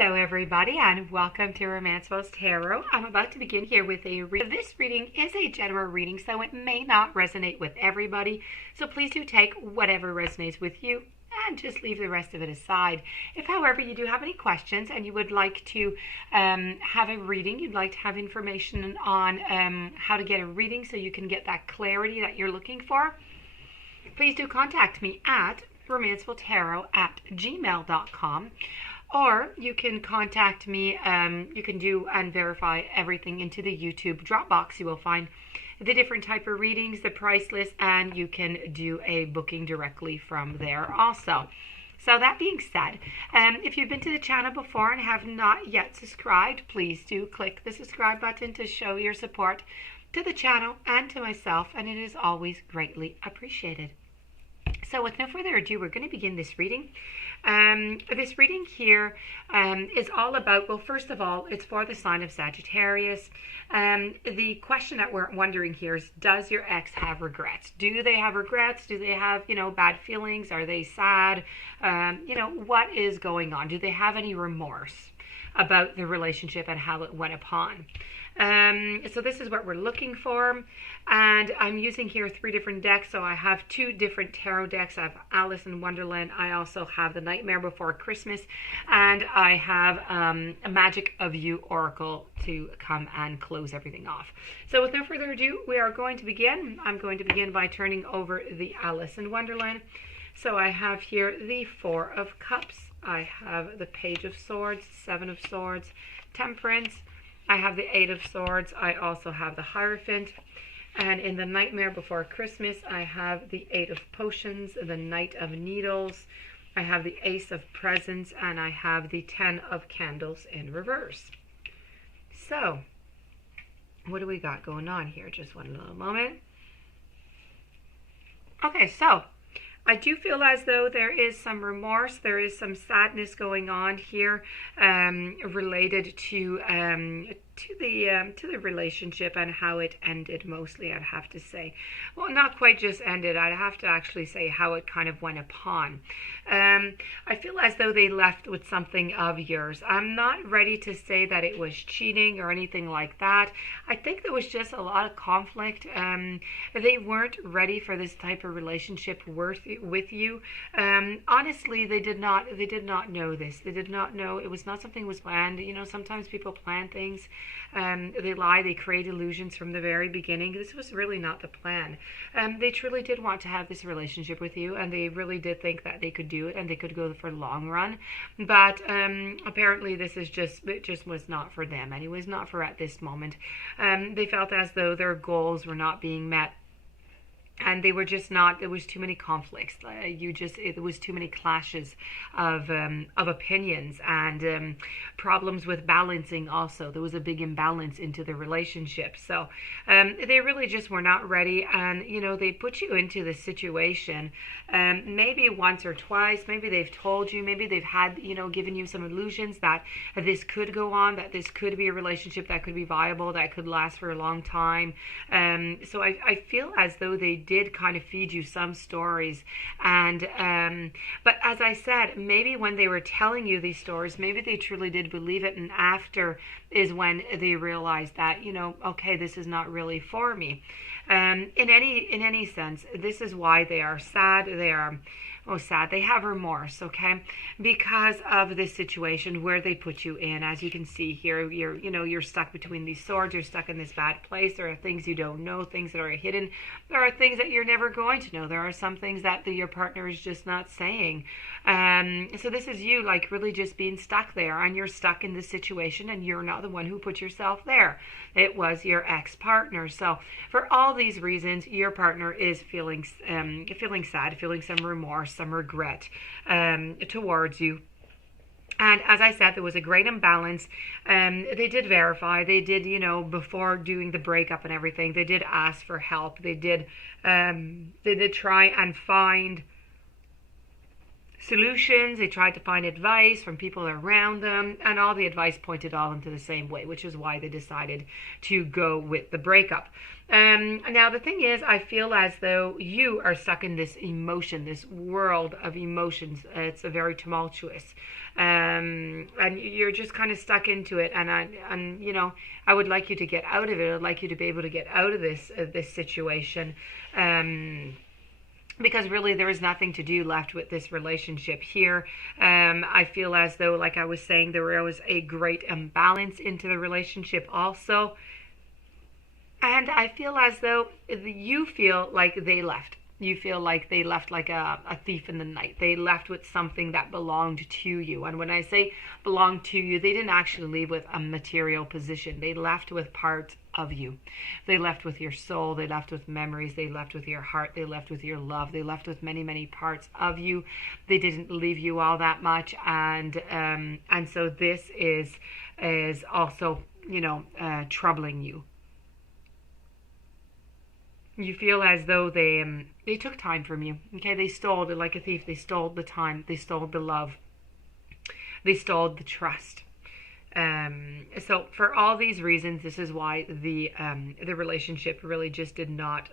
Hello everybody and welcome to Romancefull's Tarot. I'm about to begin here with a reading. This reading is a general reading, so it may not resonate with everybody. So please do take whatever resonates with you and just leave the rest of it aside. If, however, you do have any questions and you would like to have a reading, you'd like to have information on how to get a reading so you can get that clarity that you're looking for, please do contact me at romancefulltarot@gmail.com. Or you can contact me, you can do and verify everything into the YouTube Dropbox. You will find the different type of readings, the price list, and you can do a booking directly from there also. So that being said, if you've been to the channel before and have not yet subscribed, please do click the subscribe button to show your support to the channel and to myself, and it is always greatly appreciated. So with no further ado, we're going to begin this reading. This reading here is all about, well, first of all, it's for the sign of Sagittarius. The question that we're wondering here is, does your ex have regrets? Do they have regrets? Do they have, bad feelings? Are they sad? What is going on? Do they have any remorse about the relationship and how it went upon? So this is what we're looking for, and I'm using here 3 different decks. So I have 2 different tarot decks. I have Alice in Wonderland. I also have the Nightmare Before Christmas, and I have a Magic of You Oracle to come and close everything off. So with no further ado, we are going to begin. I'm going to begin by turning over the Alice in Wonderland. So I have here the 4 of Cups. I have the Page of Swords, 7 of Swords, Temperance. I have the 8 of Swords. I also have the Hierophant. And in the Nightmare Before Christmas, I have the 8 of Potions, the Knight of Needles. I have the Ace of Presents, and I have the 10 of Candles in reverse. So, what do we got going on here? Just one little moment. Okay, so I do feel as though there is some remorse, there is some sadness going on here, related to the relationship and how it ended. Mostly, I'd have to say, well, not quite just ended. I'd have to actually say how it kind of went upon. I feel as though they left with something of yours. I'm not ready to say that it was cheating or anything like that. I think there was just a lot of conflict. They weren't ready for this type of relationship with you. Honestly, they did not know this. They did not know. It was not something was planned. Sometimes people plan things. They lie, they create illusions from the very beginning. This was really not the plan. They truly did want to have this relationship with you, and they really did think that they could do it and they could go for the long run. But apparently this is it just was not for them, and it was not for at this moment. They felt as though their goals were not being met. And they were just not. There was too many conflicts. There was too many clashes of opinions and problems with balancing. Also, there was a big imbalance into the relationship. So they really just were not ready. And they put you into this situation. Maybe once or twice. Maybe they've told you. Maybe they've had given you some illusions that this could go on. That this could be a relationship that could be viable. That could last for a long time. So I feel as though they did kind of feed you some stories, and but as I said, maybe when they were telling you these stories, maybe they truly did believe it, and after is when they realized that okay, this is not really for me. In any sense, this is why they are sad. They are sad. They have remorse, okay, because of this situation where they put you in. As you can see here, you're stuck between these swords. You're stuck in this bad place. There are things you don't know, things that are hidden. There are things that you're never going to know. There are some things that your partner is just not saying. So this is you, like, really just being stuck there, and you're stuck in this situation, and you're not the one who put yourself there. It was your ex-partner. So for all these reasons, your partner is feeling sad, feeling some remorse, some regret towards you. And as I said, there was a great imbalance. They did verify. They did, before doing the breakup and everything, they did ask for help. They did try and find solutions. They tried to find advice from people around them, and all the advice pointed all into the same way, which is why they decided to go with the breakup. Now the thing is, I feel as though you are stuck in this emotion, this world of emotions. It's a very tumultuous, and you're just kind of stuck into it. And you know, I would like you to get out of it. I'd like you to be able to get out of this situation. Because really there is nothing to do left with this relationship here. I feel as though, like I was saying, there was a great imbalance into the relationship also. And I feel as though you feel like they left. You feel like they left like a thief in the night. They left with something that belonged to you. And when I say belonged to you, they didn't actually leave with a material position. They left with parts of you. They left with your soul. They left with memories. They left with your heart. They left with your love. They left with many, many parts of you. They didn't leave you all that much. And so this is also, you know, troubling you. You feel as though they took time from you. Okay, they stole it like a thief. They stole the time. They stole the love. They stole the trust. So for all these reasons, this is why the relationship really just did not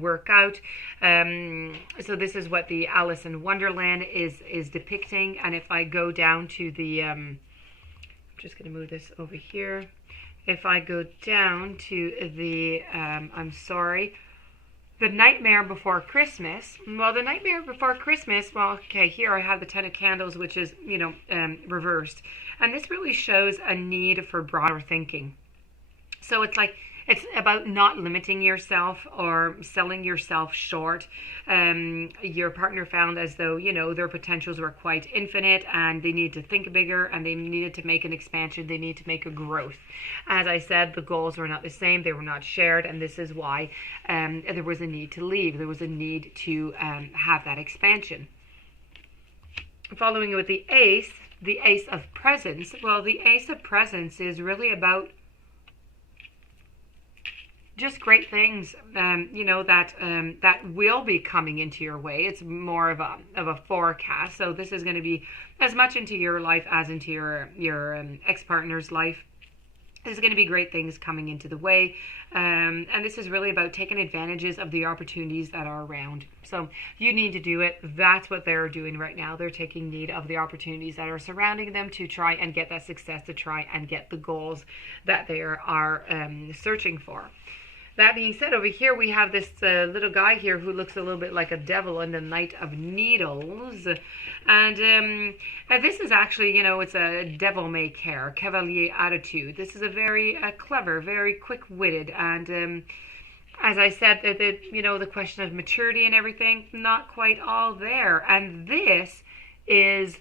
work out. So this is what the Alice in Wonderland is depicting. And if I go down to the, I'm just going to move this over here. If I go down to the, the Nightmare Before Christmas. Well, the Nightmare Before Christmas, well, okay, here I have the Ten of Candles, which is, you know, reversed. And this really shows a need for broader thinking. So it's like, it's about not limiting yourself or selling yourself short. Your partner found as though, you know, their potentials were quite infinite and they needed to think bigger and they needed to make an expansion. They need to make a growth. As I said, the goals were not the same. They were not shared. And this is why there was a need to leave. There was a need to have that expansion. Following with the Ace of Presents. Well, the Ace of Presents is really about just great things, you know, that will be coming into your way. It's more of a forecast. So this is going to be as much into your life as into your ex-partner's life. There's going to be great things coming into the way. And this is really about taking advantages of the opportunities that are around. So you need to do it. That's what they're doing right now. They're taking need of the opportunities that are surrounding them to try and get that success, to try and get the goals that they are searching for. That being said, over here we have this little guy here who looks a little bit like a devil in the Knight of Needles. And this is actually, you know, it's a devil-may-care, cavalier attitude. This is a very clever, very quick-witted, and as I said, you know, the question of maturity and everything, not quite all there. And this is,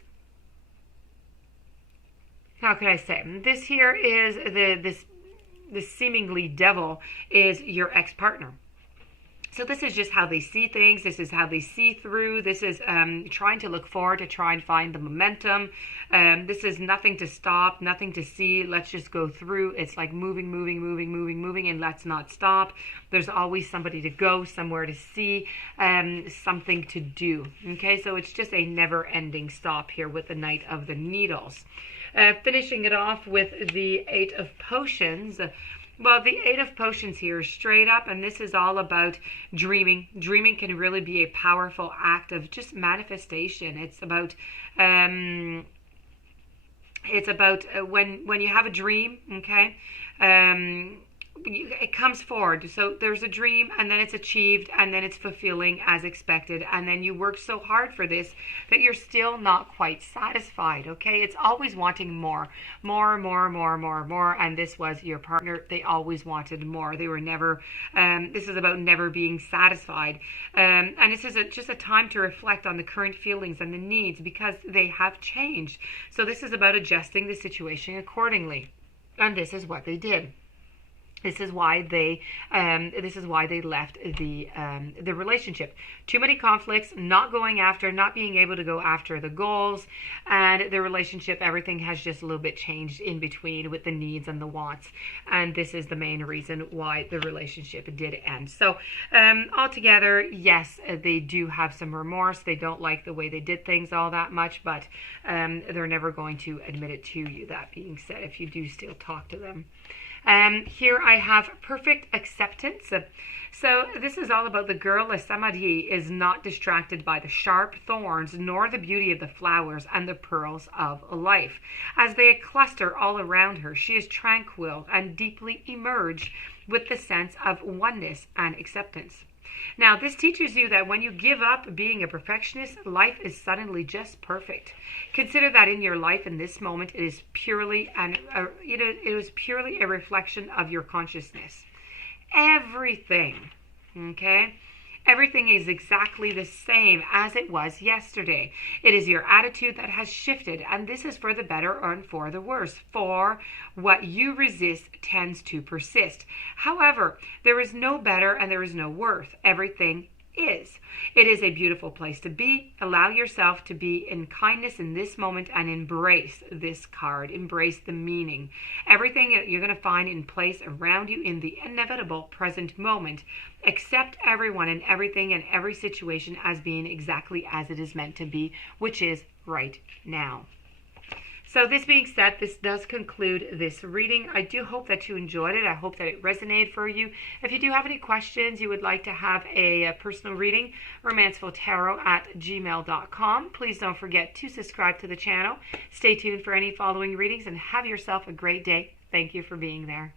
how can I say, this here is the seemingly devil is your ex-partner. So this is just how they see things. This is how they see through. This is trying to look forward, to try and find the momentum. This is nothing to stop, nothing to see. Let's just go through. It's like moving, and let's not stop. There's always somebody to go, somewhere to see, something to do. Okay, so it's just a never-ending stop here with the Knight of the Needles. Finishing it off with the Eight of Potions. Well, the Eight of Potions here is straight up, and this is all about dreaming. Dreaming can really be a powerful act of just manifestation. It's about when you have a dream, okay, it comes forward. So there's a dream, and then it's achieved, and then it's fulfilling as expected, and then you work so hard for this that you're still not quite satisfied. Okay, it's always wanting more, and this was your partner. They always wanted more. They were never this is about never being satisfied, and this is just a time to reflect on the current feelings and the needs, because they have changed. So this is about adjusting the situation accordingly, and this is what they did. This is why they left the relationship. Too many conflicts, not being able to go after the goals, and the relationship. Everything has just a little bit changed in between with the needs and the wants, and this is the main reason why the relationship did end. So, altogether, yes, they do have some remorse. They don't like the way they did things all that much, but they're never going to admit it to you. That being said, if you do still talk to them. Here I have perfect acceptance. So this is all about the girl, La Samadhi, is not distracted by the sharp thorns nor the beauty of the flowers and the pearls of life. As they cluster all around her, she is tranquil and deeply immersed with the sense of oneness and acceptance. Now, this teaches you that when you give up being a perfectionist, life is suddenly just perfect. Consider that in your life in this moment, it is purely a reflection of your consciousness. Everything, okay? Everything is exactly the same as it was yesterday. It is your attitude that has shifted, and this is for the better and for the worse. For what you resist tends to persist. However, there is no better and there is no worse. Everything is. It is a beautiful place to be. Allow yourself to be in kindness in this moment and embrace this card. Embrace the meaning. Everything you're going to find in place around you in the inevitable present moment. Accept everyone and everything and every situation as being exactly as it is meant to be, which is right now. So this being said, this does conclude this reading. I do hope that you enjoyed it. I hope that it resonated for you. If you do have any questions, you would like to have a personal reading, romancefulltarot@gmail.com. Please don't forget to subscribe to the channel. Stay tuned for any following readings and have yourself a great day. Thank you for being there.